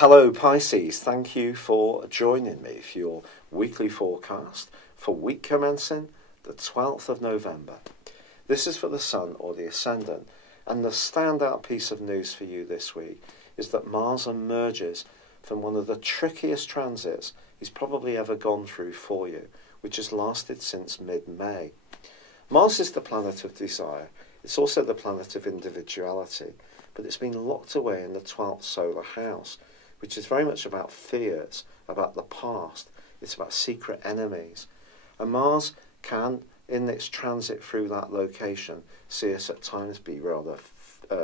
Hello Pisces, thank you for joining me for your weekly forecast for week commencing the 12th of November. This is for the Sun or the Ascendant, and the standout piece of news for you this week is that Mars emerges from one of the trickiest transits he's probably ever gone through for you, which has lasted since mid-May. Mars is the planet of desire. It's also the planet of individuality, but it's been locked away in the 12th solar house, which is very much about fears, about the past. It's about secret enemies. And Mars can, in its transit through that location, see us at times be rather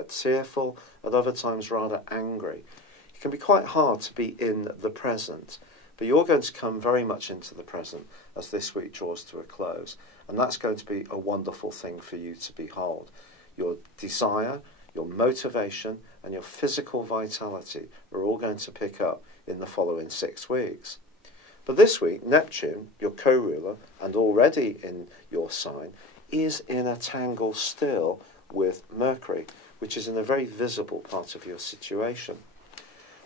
tearful, at other times rather angry. It can be quite hard to be in the present, but you're going to come very much into the present as this week draws to a close. And that's going to be a wonderful thing for you to behold. Your desire, your motivation and your physical vitality are all going to pick up in the following 6 weeks. But this week, Neptune, your co-ruler, and already in your sign, is in a tangle still with Mercury, which is in a very visible part of your situation.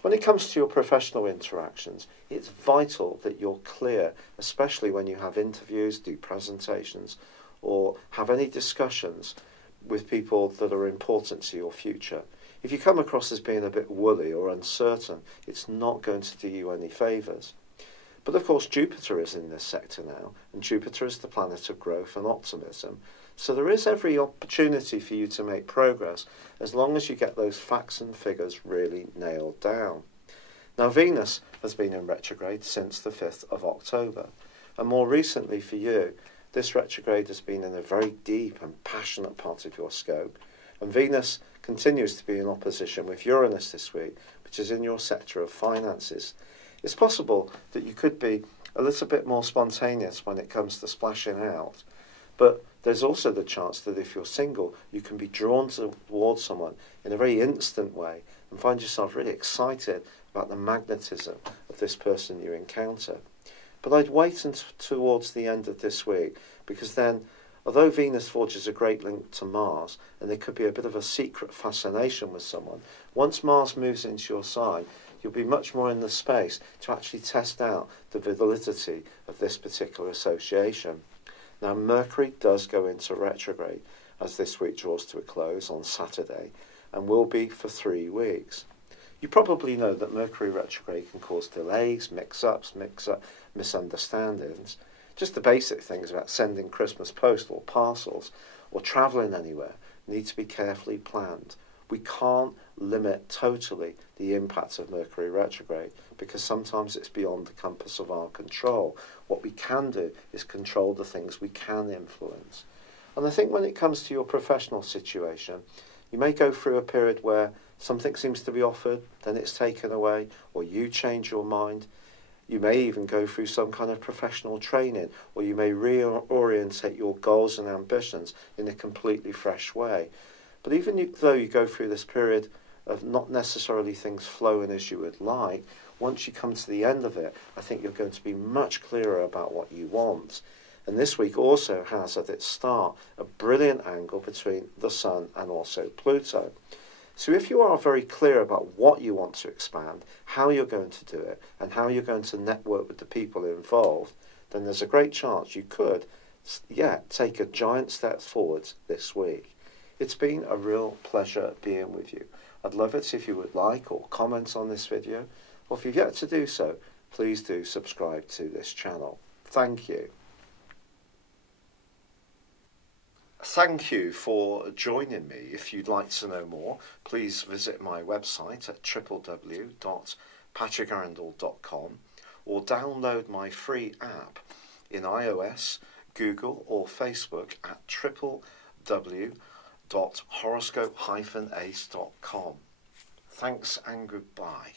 When it comes to your professional interactions, it's vital that you're clear, especially when you have interviews, do presentations, or have any discussions with people that are important to your future. If you come across as being a bit woolly or uncertain, it's not going to do you any favours. But of course Jupiter is in this sector now, and Jupiter is the planet of growth and optimism, so there is every opportunity for you to make progress as long as you get those facts and figures really nailed down. Now Venus has been in retrograde since the 5th of October, and more recently for you, this retrograde has been in a very deep and passionate part of your scope, and Venus continues to be in opposition with Uranus this week, which is in your sector of finances. It's possible that you could be a little bit more spontaneous when it comes to splashing out, but there's also the chance that if you're single, you can be drawn towards someone in a very instant way and find yourself really excited about the magnetism of this person you encounter. But I'd wait towards the end of this week, because then, although Venus forges a great link to Mars, and there could be a bit of a secret fascination with someone, once Mars moves into your sign, you'll be much more in the space to actually test out the validity of this particular association. Now, Mercury does go into retrograde as this week draws to a close on Saturday, and will be for 3 weeks. You probably know that Mercury retrograde can cause delays, mix-ups, misunderstandings. Just the basic things about sending Christmas post or parcels or travelling anywhere need to be carefully planned. We can't limit totally the impact of Mercury retrograde because sometimes it's beyond the compass of our control. What we can do is control the things we can influence. And I think when it comes to your professional situation, you may go through a period where something seems to be offered, then it's taken away, or you change your mind. You may even go through some kind of professional training, or you may reorientate your goals and ambitions in a completely fresh way. But even though you go through this period of not necessarily things flowing as you would like, once you come to the end of it, I think you're going to be much clearer about what you want. And this week also has at its start a brilliant angle between the Sun and also Pluto. So if you are very clear about what you want to expand, how you're going to do it, and how you're going to network with the people involved, then there's a great chance you could, take a giant step forwards this week. It's been a real pleasure being with you. I'd love it if you would like or comment on this video, or if you've yet to do so, please do subscribe to this channel. Thank you. Thank you for joining me. If you'd like to know more, please visit my website at www.patrickarundell.com or download my free app in iOS, Google or Facebook at www.horoscope-ace.com. Thanks and goodbye.